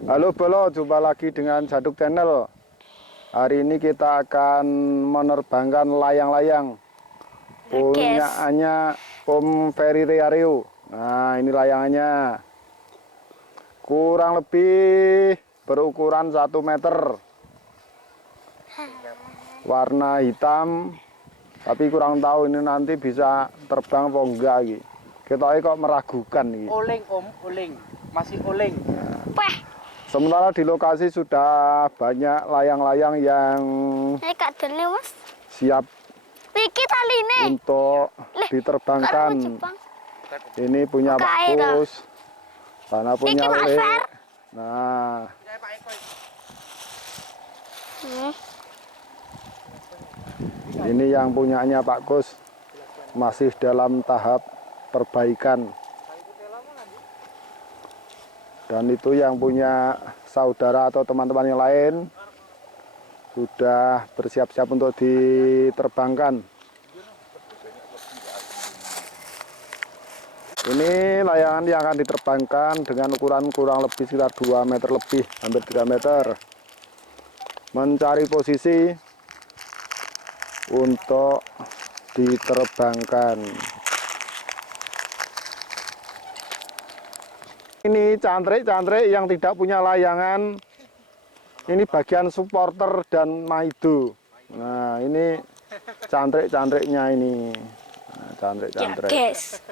Halo Bolo, jumpa lagi dengan Jaduk Channel. Hari ini kita akan menerbangkan layang-layang punyaannya Om Ferry Riario. Nah, ini layangannya. Kurang lebih berukuran 1 meter. Warna hitam, tapi kurang tahu ini nanti bisa terbang apa enggak gitu. Kita kok meragukan gitu. Oleng Om, oleng. Masih oleng. Sementara di lokasi sudah banyak layang-layang yang siap untuk diterbangkan. Ini punya Pak Kus, sana punya Le. Nah, ini yang punyanya Pak Kus, masih dalam tahap perbaikan. Dan itu yang punya saudara atau teman-teman yang lain sudah bersiap-siap untuk diterbangkan. Ini layangan yang akan diterbangkan dengan ukuran kurang lebih sekitar 2 meter lebih, hampir 3 meter. Mencari posisi untuk diterbangkan. Ini cantrek-cantrek yang tidak punya layangan. Ini bagian supporter dan maido. Nah, ini cantrek-cantreknya ini. Nah, cantrek-cantrek. Ya, guys.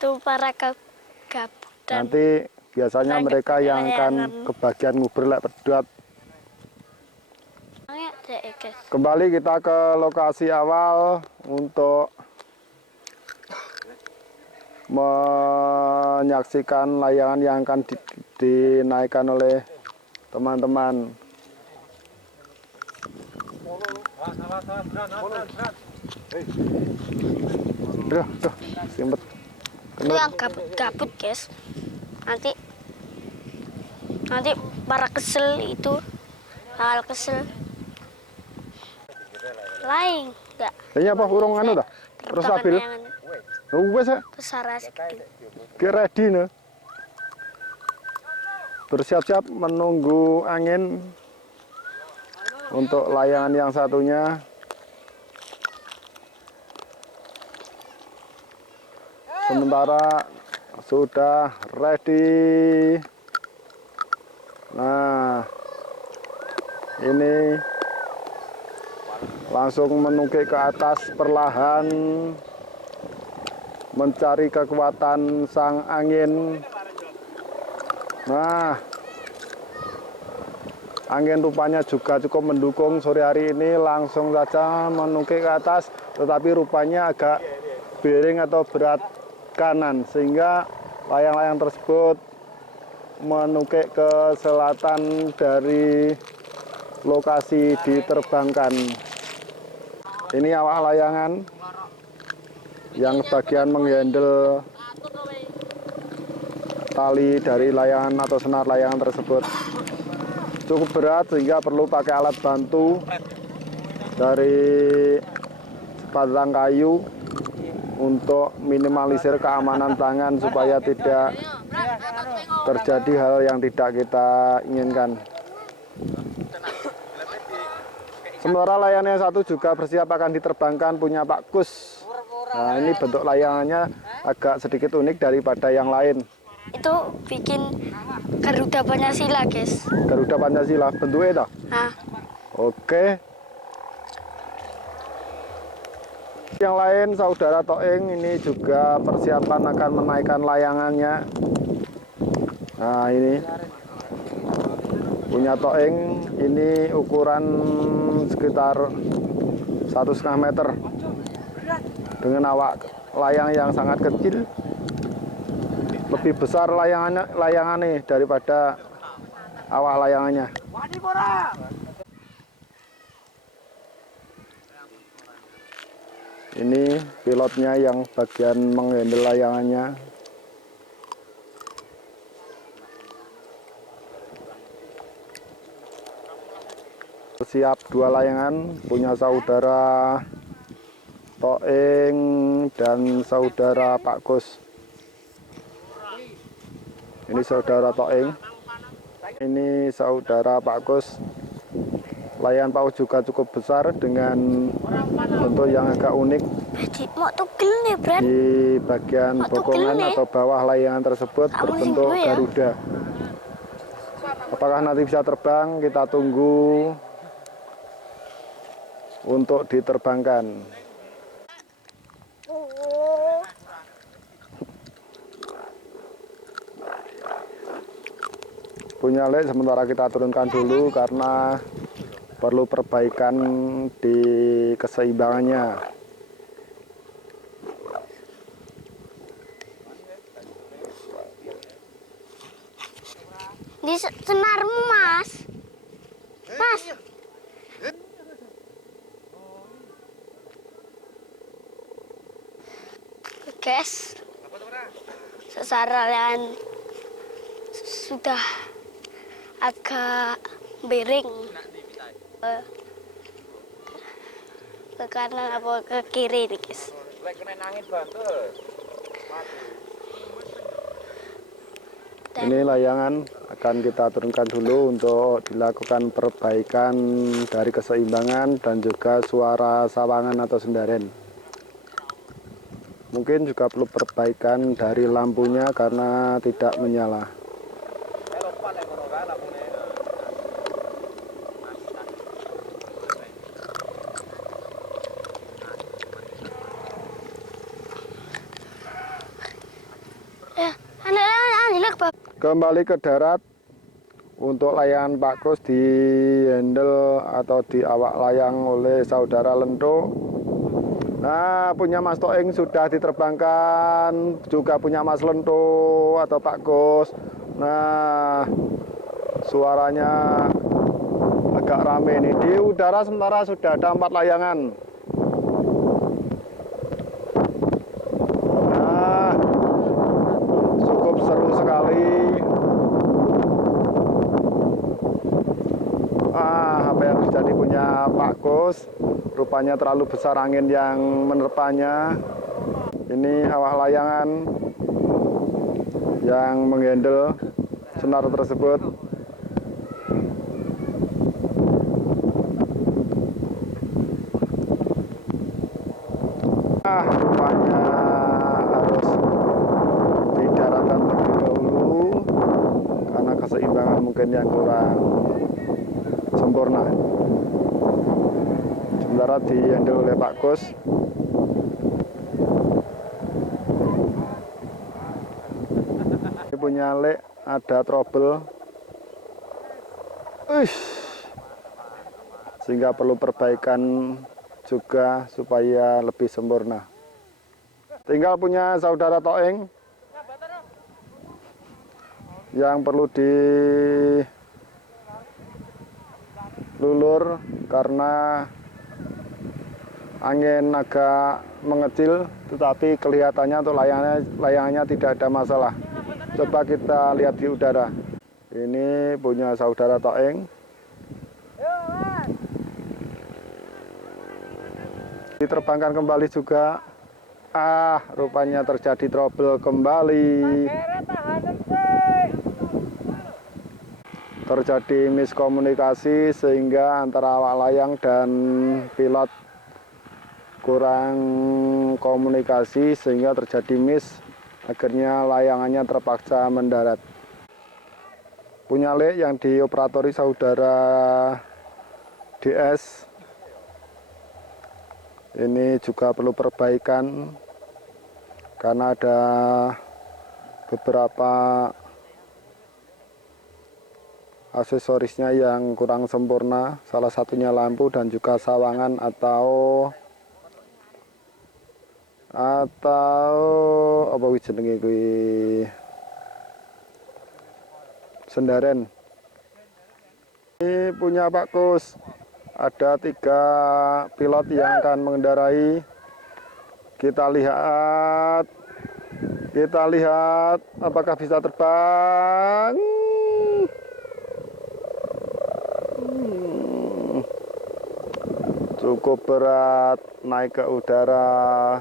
Itu para kegabutan. Nanti biasanya mereka yang akan kebagian nguber pedot. Kembali kita ke lokasi awal untuk menyaksikan layangan yang akan dinaikkan oleh teman-teman. Aduh, simpet. Itu yang gabut guys. Nanti para kesel itu hal kesel. Lain enggak. Ini apa urung anu dah? Terus stabil. Wes ya. Terus Get ready nih. Bersiap-siap menunggu angin untuk layangan yang satunya. Sementara sudah ready. Nah, ini langsung menukik ke atas perlahan, mencari kekuatan sang angin. Nah, angin rupanya juga cukup mendukung sore hari ini, langsung saja menukik ke atas, tetapi rupanya agak miring atau berat kanan, sehingga layang-layang tersebut menukik ke selatan dari lokasi diterbangkan. Ini awak layangan yang bagian menghandle tali dari layangan atau senar layangan tersebut. Cukup berat sehingga perlu pakai alat bantu dari sebatang kayu untuk minimalisir keamanan tangan supaya tidak terjadi hal yang tidak kita inginkan. Sementara layangan yang satu juga bersiap akan diterbangkan punya Pak Kus. Nah, ini bentuk layangannya agak sedikit unik daripada yang lain. itu bikin Garuda Pancasila guys. Garuda Pancasila bentuknya dah. Nah, Oke. Yang lain saudara Toeng ini juga persiapan akan menaikkan layangannya. Nah, ini punya Toeng ini ukuran sekitar 1,5 meter dengan awak layang yang sangat kecil. Lebih besar layangannya daripada awak layangannya. Ini pilotnya yang bagian menghandle layangannya. Siap 2 layangan punya saudara Toeng dan saudara Pak Kus. Ini saudara Toeng. Ini saudara Pak Kus, layangan paus juga cukup besar dengan bentuk yang agak unik. Jadi mau tugel nih, Bran. Di bagian Kok tugel bokongan nih? atau bawah layangan tersebut Kamu berbentuk sini dulu ya. Garuda. Apakah nanti bisa terbang? Kita tunggu untuk diterbangkan. Punya lek sementara kita turunkan dulu karena perlu perbaikan di keseimbangannya. Di senarmu, Mas. Mas. Guys, sasaran sudah agak miring ke kanan apa ke kiri nih, guys. Ini layangan akan kita turunkan dulu untuk dilakukan perbaikan dari keseimbangan dan juga suara sawangan atau sendaren. Mungkin juga perlu perbaikan dari lampunya karena tidak menyala. Kembali ke darat untuk layangan Pak Kus di handle atau di awak layang oleh saudara Lento. Nah, punya Mas Toeng sudah diterbangkan, juga punya Mas Lento atau Pak Kus. Nah, suaranya agak rame nih. Di udara sementara sudah ada 4 layangan. Nah, cukup seru sekali. Apa yang terjadi punya Pak Kus, rupanya terlalu besar angin yang menerpanya. Ini awak layangan yang menghandle senar tersebut. Rupanya harus di daratan terlebih dahulu karena keseimbangan mungkin yang kurang sempurna. Sementara dihandle oleh Pak Kus. Ini punya lek ada trouble, sehingga perlu perbaikan juga supaya lebih sempurna. Tinggal punya saudara Toeng yang perlu dilulur karena angin agak mengecil, tetapi kelihatannya untuk layangannya tidak ada masalah. Coba kita lihat di udara. Ini punya saudara Toeng. Diterbangkan kembali juga. Rupanya terjadi trouble kembali. Terjadi miskomunikasi sehingga antara awak layang dan pilot kurang komunikasi sehingga terjadi miss. Akhirnya layangannya terpaksa mendarat. Punya lek yang dioperatori saudara DS. Ini juga perlu perbaikan karena ada beberapa aksesorisnya yang kurang sempurna, salah satunya lampu dan juga sawangan atau apa jenenge kuwi, sendaren. Ini punya Pak Kus. Ada 3 pilot yang akan mengendarai. Kita lihat apakah bisa terbang. Cukup berat naik ke udara.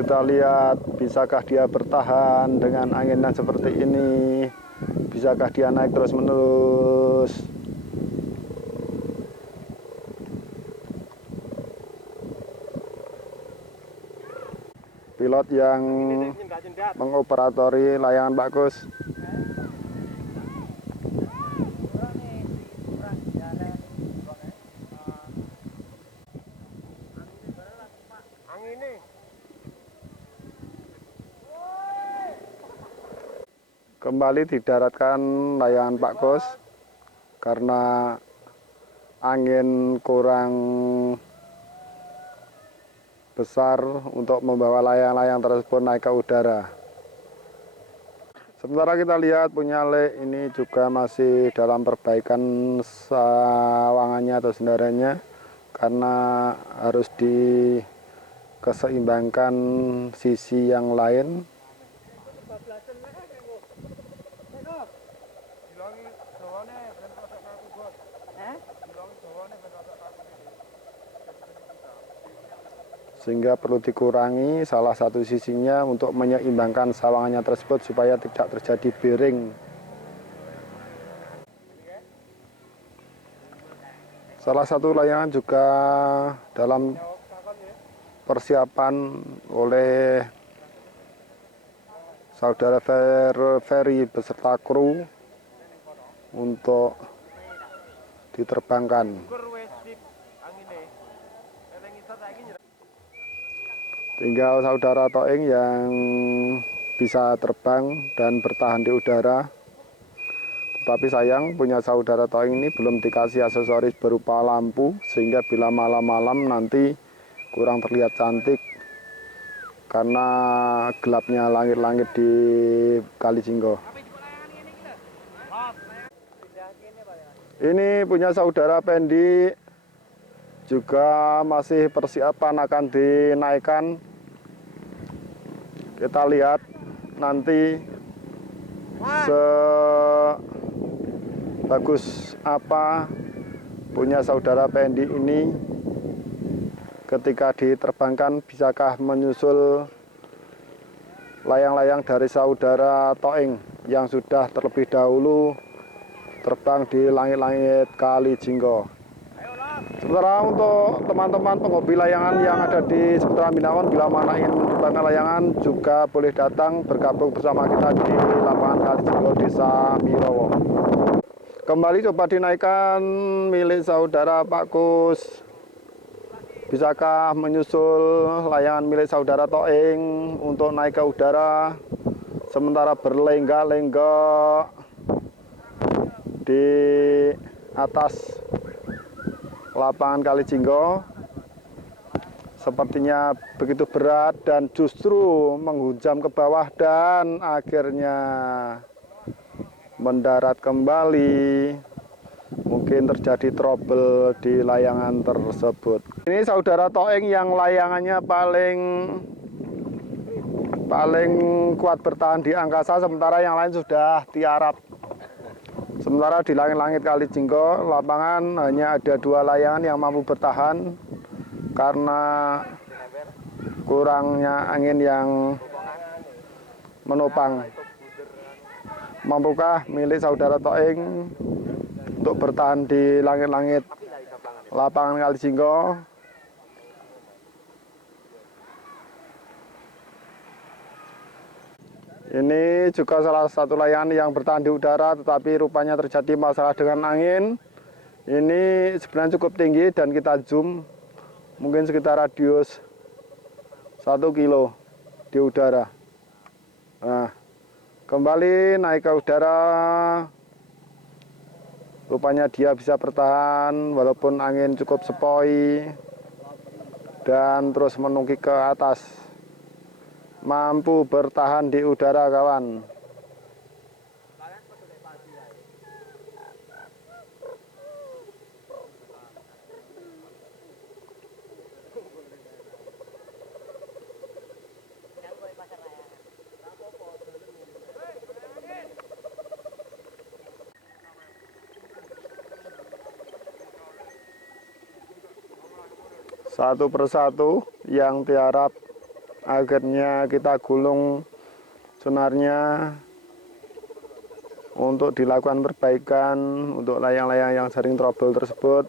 Kita lihat bisakah dia bertahan dengan angin yang seperti ini, bisakah dia naik terus menerus. Pilot yang mengoperatori layangan Pak Kus. Kembali didaratkan layangan Pak Kus karena angin kurang besar untuk membawa layang-layang tersebut naik ke udara. Sementara kita lihat Punyale ini juga masih dalam perbaikan sawangannya atau sendaranya karena harus dikeseimbangkan sisi yang lain. Sehingga perlu dikurangi salah satu sisinya untuk menyeimbangkan sawangannya tersebut supaya tidak terjadi miring. Salah satu layangan juga dalam persiapan oleh saudara Ferry beserta kru untuk diterbangkan. Tinggal saudara Toeng yang bisa terbang dan bertahan di udara. Tetapi sayang punya saudara Toeng ini belum dikasih aksesoris berupa lampu, sehingga bila malam-malam nanti kurang terlihat cantik karena gelapnya langit-langit di Kali Jinggo. Ini punya saudara Pendi juga masih persiapan akan dinaikkan. Kita lihat nanti sebagus apa punya saudara Pendi ini ketika diterbangkan, bisakah menyusul layang-layang dari saudara Toeng yang sudah terlebih dahulu terbang di langit-langit Kali Jinggo. Sementara untuk teman-teman penghobi layangan yang ada di seputaran Binangun, bila mana ingin menerbangkan layangan juga boleh datang bergabung bersama kita di lapangan Kali Jinggo Desa Mirowo. Kembali coba dinaikkan milik saudara Pak Kus. Bisakah menyusul layangan milik saudara Toeng untuk naik ke udara sementara berlenggak-lenggak di atas lapangan Kali Jinggo? Sepertinya begitu berat dan justru menghujam ke bawah dan akhirnya mendarat kembali. Mungkin terjadi trouble di layangan tersebut. Ini saudara Toeng yang layangannya paling kuat bertahan di angkasa, sementara yang lain sudah tiarap. Sementara di langit-langit Kali Jinggo, lapangan hanya ada 2 layangan yang mampu bertahan karena kurangnya angin yang menopang. Mampukah milik saudara Toeng untuk bertahan di langit-langit lapangan Kali Jinggo? Ini juga salah satu layangan yang bertahan di udara, tetapi rupanya terjadi masalah dengan angin. Ini sebenarnya cukup tinggi dan kita zoom, mungkin sekitar radius 1 kilo di udara. Nah, kembali naik ke udara. Rupanya dia bisa bertahan walaupun angin cukup sepoi dan terus menungki ke atas. Mampu bertahan di udara, kawan. Satu persatu yang tiarap akhirnya kita gulung sonarnya untuk dilakukan perbaikan untuk layang-layang yang sering trouble tersebut.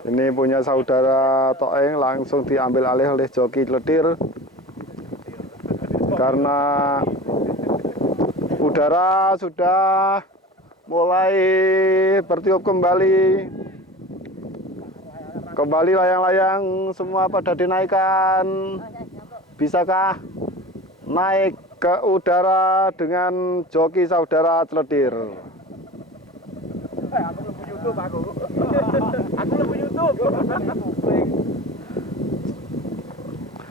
Ini punya saudara Toeng langsung diambil alih oleh joki celetir karena udara sudah mulai bertiup kembali. Kembali layang-layang semua pada dinaikkan. Bisakah naik ke udara dengan joki saudara celetir? Aku lebih YouTube aku. Aku lebih YouTube.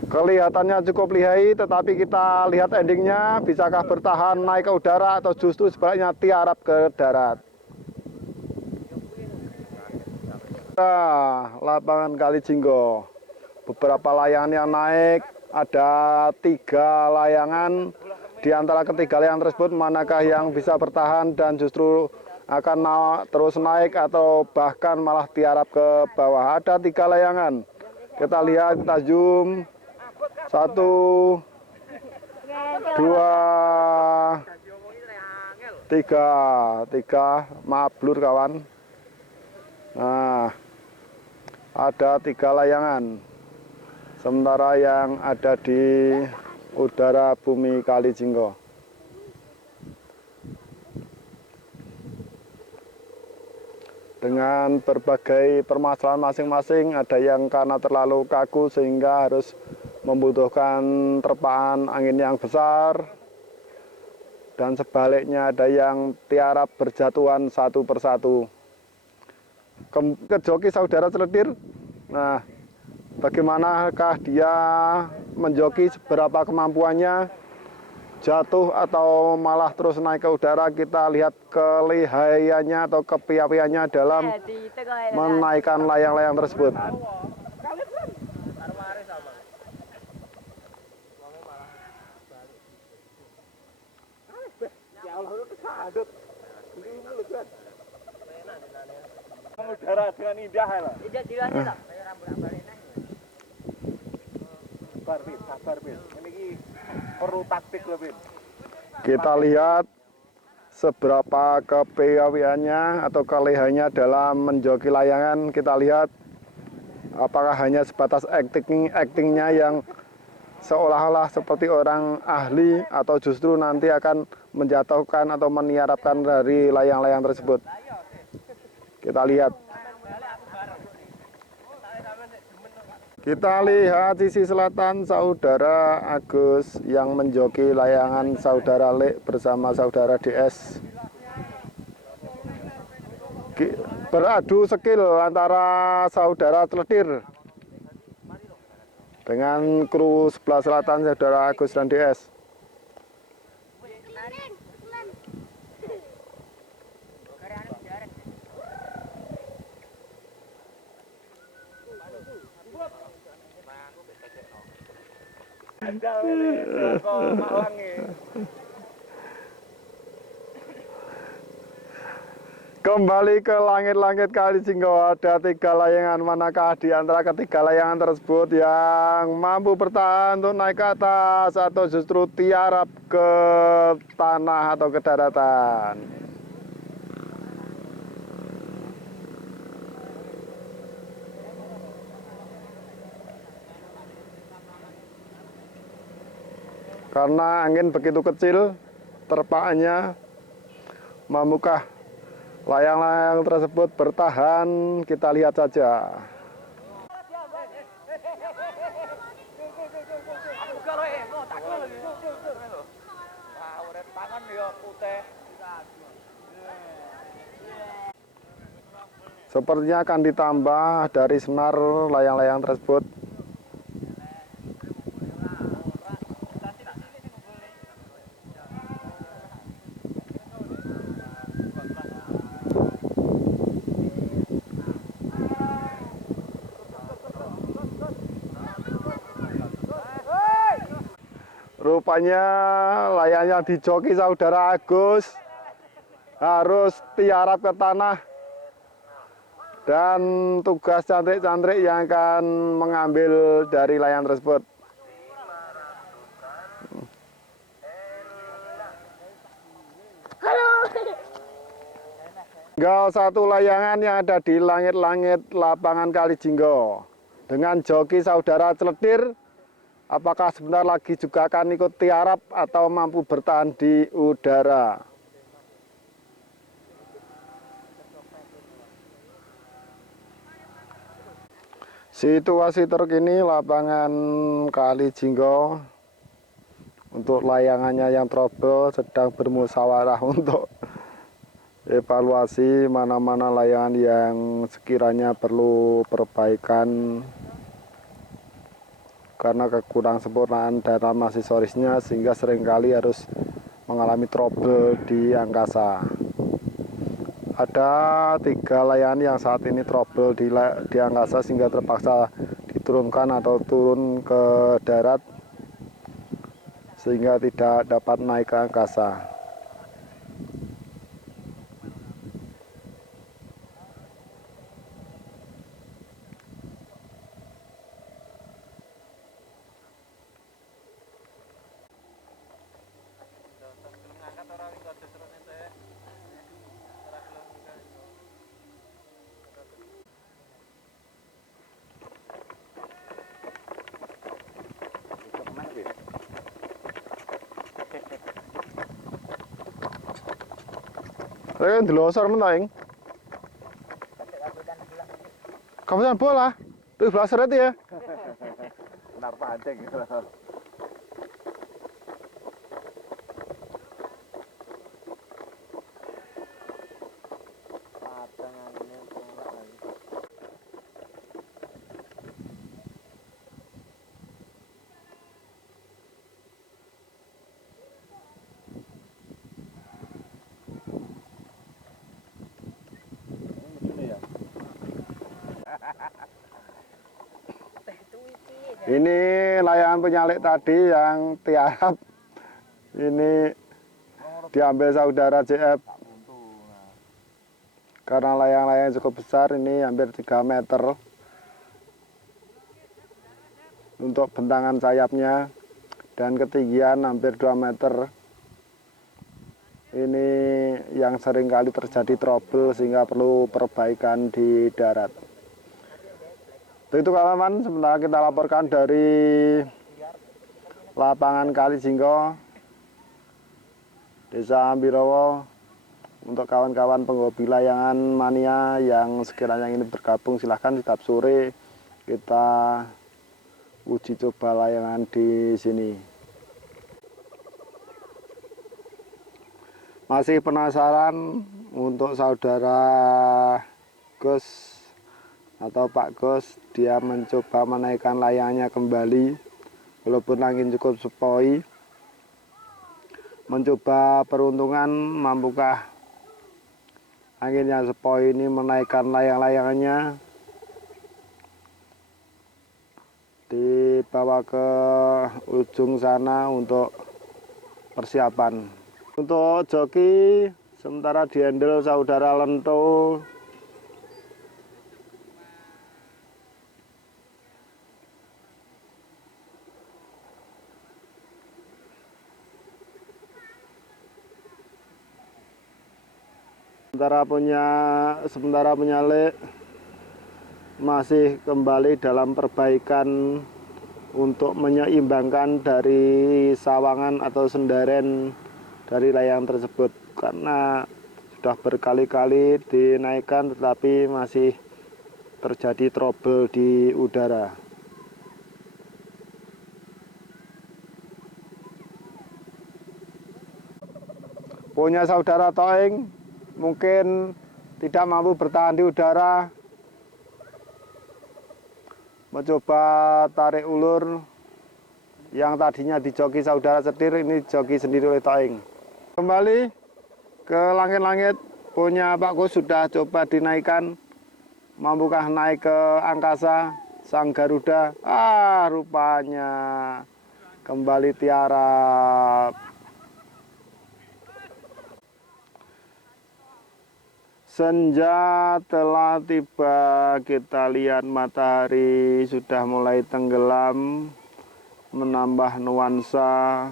Kelihatannya cukup lihai, tetapi kita lihat endingnya. Bisakah bertahan naik ke udara atau justru sebaliknya tiarap ke darat? Nah, lapangan Kali Jinggo. Beberapa layangan yang naik, ada 3 layangan. Di antara ketiga layangan tersebut, manakah yang bisa bertahan dan justru akan terus naik atau bahkan malah tiarap ke bawah? Ada 3 layangan. Kita lihat, kita zoom. 1, 2, 3. Maaf blur kawan. Nah, ada 3 layangan. Sementara yang ada di udara bumi Kali Jinggo. Dengan berbagai permasalahan masing-masing, ada yang karena terlalu kaku sehingga harus membutuhkan terpaan angin yang besar, dan sebaliknya ada yang tiarap berjatuhan satu persatu. Ke joki saudara celetir, nah bagaimanakah dia menjoki, seberapa kemampuannya, jatuh atau malah terus naik ke udara? Kita lihat kelihayannya atau kepiawaiannya dalam menaikkan layang-layang tersebut. Udara dengan indah loh. Sabar, Bin. Ini perlu taktik loh, Bin. Kita lihat seberapa kepiawaiannya atau kelihayannya dalam menjoki layangan. Kita lihat apakah hanya sebatas actingnya yang seolah-olah seperti orang ahli, atau justru nanti akan menjatuhkan atau meniarapkan dari layang-layang tersebut. Kita lihat. Kita lihat sisi selatan saudara Agus yang menjoki layangan saudara Lek bersama saudara DS. Beradu skill antara saudara celetir dengan kru sebelah selatan saudara Agus dan DS. Kembali ke langit-langit Kali Jinggo, ada 3 layangan. Manakah di antara ketiga layangan tersebut yang mampu bertahan untuk naik ke atas atau justru tiarap ke tanah atau ke daratan? Karena angin begitu kecil, terpaannya, mampukah layang-layang tersebut bertahan? Kita lihat saja. Sepertinya akan ditambah dari senar layang-layang tersebut. Rupanya layang yang dijoki saudara Agus harus tiarap ke tanah, dan tugas cantrik-cantrik yang akan mengambil dari layang tersebut. Tinggal satu layangan yang ada di langit-langit lapangan Kalijinggo. Dengan joki saudara Celedir, apakah sebentar lagi juga akan ikut tiarap atau mampu bertahan di udara? Situasi terkini lapangan Kalijinggo untuk layangannya yang trouble sedang bermusyawarah untuk evaluasi mana-mana layangan yang sekiranya perlu perbaikan karena kekurang sempurnaan data aksesorisnya, sehingga seringkali harus mengalami trouble di angkasa. Ada 3 layangan yang saat ini trouble di angkasa sehingga terpaksa diturunkan atau turun ke darat sehingga tidak dapat naik ke angkasa. Saya delosor menteng. Kamu bola? Tuh blaster itu ya. Benar pancing. Ini layangan penyalik tadi yang tiarap. Ini diambil saudara JF. Karena layang-layang cukup besar, ini hampir 3 meter. Untuk bentangan sayapnya dan ketinggian hampir 2 meter. Ini yang sering kali terjadi trouble sehingga perlu perbaikan di darat. Itu kawan-kawan, sementara kita laporkan dari lapangan Kalijinggo, Desa Ambirowo. Untuk kawan-kawan penghobi layangan mania yang sekiranya ingin bergabung, silahkan setiap sore kita uji coba layangan di sini. Masih penasaran untuk saudara Gus atau Pak Gus, dia mencoba menaikkan layangnya kembali walaupun angin cukup sepoi. Mencoba peruntungan, mampukah angin yang sepoi ini menaikkan layang-layangannya, dibawa ke ujung sana untuk persiapan. Untuk joki sementara dihandle saudara Lento. Sementara penyalik masih kembali dalam perbaikan untuk menyeimbangkan dari sawangan atau sendaren dari layang tersebut, karena sudah berkali-kali dinaikkan tetapi masih terjadi trouble di udara. Punya saudara Toeng mungkin tidak mampu bertahan di udara, mencoba tarik ulur yang tadinya dijoki saudara Celedir, ini joki sendiri oleh Toeng. Kembali ke langit-langit, punya Pak Gus sudah coba dinaikkan, mampukah naik ke angkasa sang Garuda? Rupanya kembali tiarap. Senja telah tiba, kita lihat matahari sudah mulai tenggelam, menambah nuansa.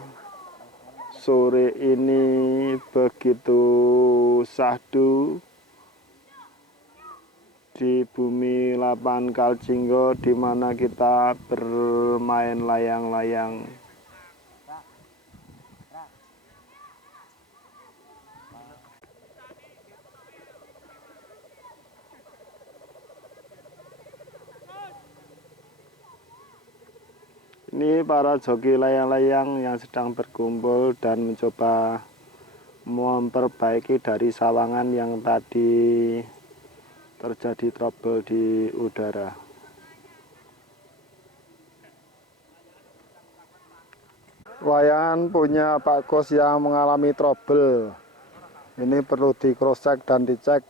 Sore ini begitu syahdu di bumi Lapan Kaljinggo, di mana kita bermain layang-layang. Ini para joki layang-layang yang sedang berkumpul dan mencoba memperbaiki dari sawangan yang tadi terjadi trouble di udara. Wayangan punya Pak Kos yang mengalami trouble. Ini perlu di cross check dan dicek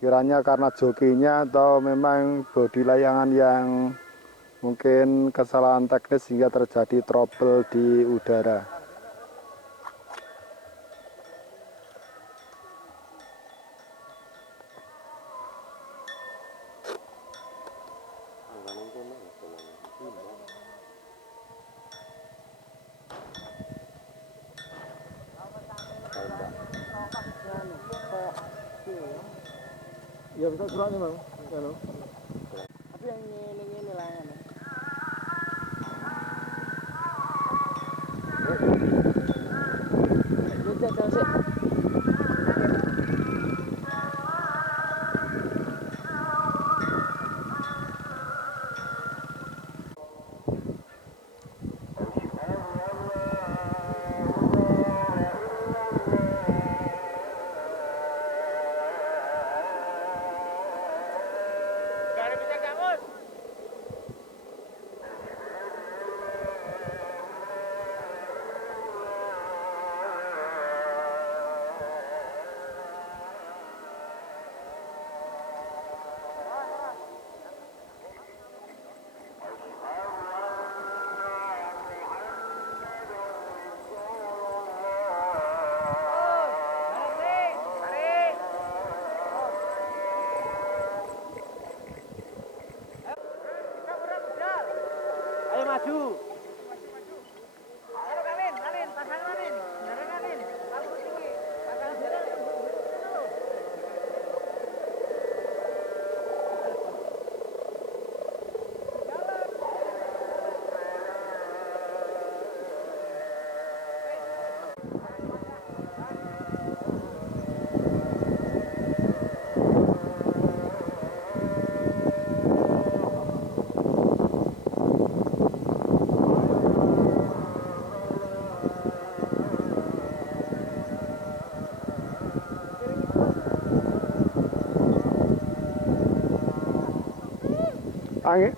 kiranya karena jokinya atau memang bodi layangan yang mungkin kesalahan teknis sehingga terjadi trouble di udara. Ya bisa geraknya bang, tapi yang ini lah yang maju. Ayo Kalin, pasang Kalin. Beneran Kalin. Lalu tinggi. Pasang beneran. Angin